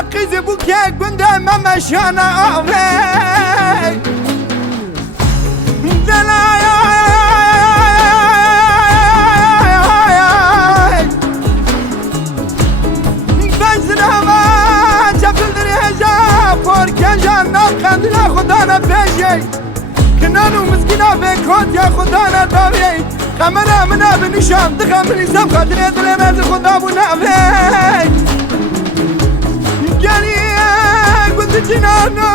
قيز بوكيك بندا ما مشانا أوفي دلايا بنزنا ما شفل دريجا فوركن جانا قندنا خدانا بيجي كنانو مسكينا بكوت يا خدانا طبيعي قمنا منا بنشام دخمني سب خدري دلنا خدا بنافي قالي قلت جنانا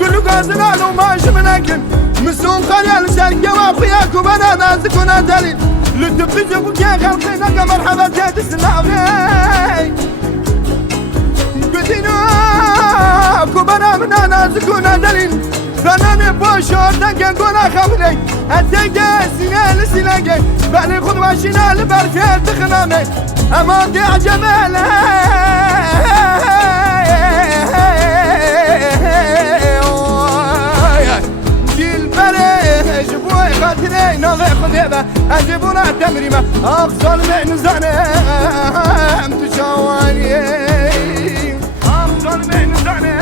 قلو قازنا لو ماشي مناكن مسون خليل سالك واخوياك وبنا نازكونا دليل لتبجي وكيا خلقينا كمرحبا تيد السنافي قلتنا كوبنا منا نازكونا دليل فناني بوشور دنكن كونا خمري أتيجي سنة لسنة بعلي خد ماشينا لبرفير تخنامي أمان دي عجمالي جيل بريش بوي خاطري نوغي خذيبة أجيبونا تمريمة أخصر من زنم تشواني أخصر من زنم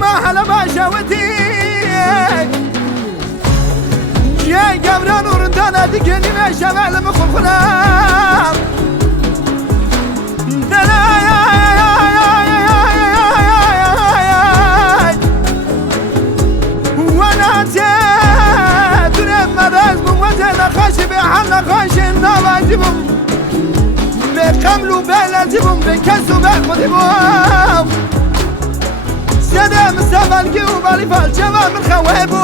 ما حلا باشاوتي يا قبران ورندانا دقني ما شمال مخفلام دلايا وانا تدري مرز بوزن خاشي بحنا خاشي النواجبهم بقملوا بلازبهم بكسوا بخدبهم سنة مسافة الجو بالي فالشباب من خوابو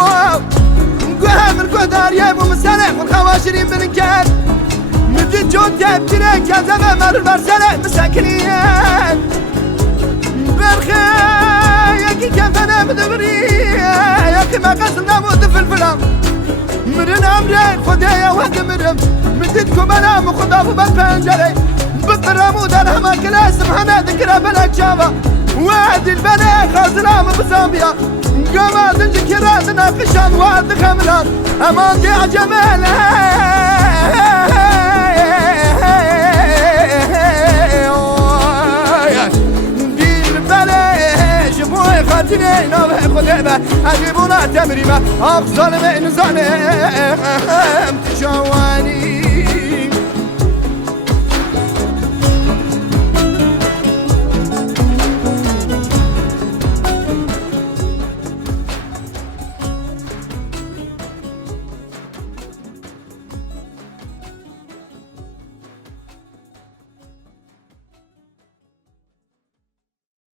نقولها من قدر يابو مسالح والخواشرين من كان مدد جود تبتنا كذبة مر المرسلة مساكنين برخي ياكي كفنا مدبري ياكي ما قصنا موت في الفلام مرن أمري خدايا وهد مرم مددكم أنا مخضاف بالفنجري بالقرامود أنا ما كلا سمحنا ذكرى بلك شافا وادي البنات خازنام بزامبيا قماد الجكراتنا في الشام وادي خملان امان دي عجمال دي البنات جبوي خاتنين نوبه خدعبه اجيبونا تمريمه افضل من زنم تشواني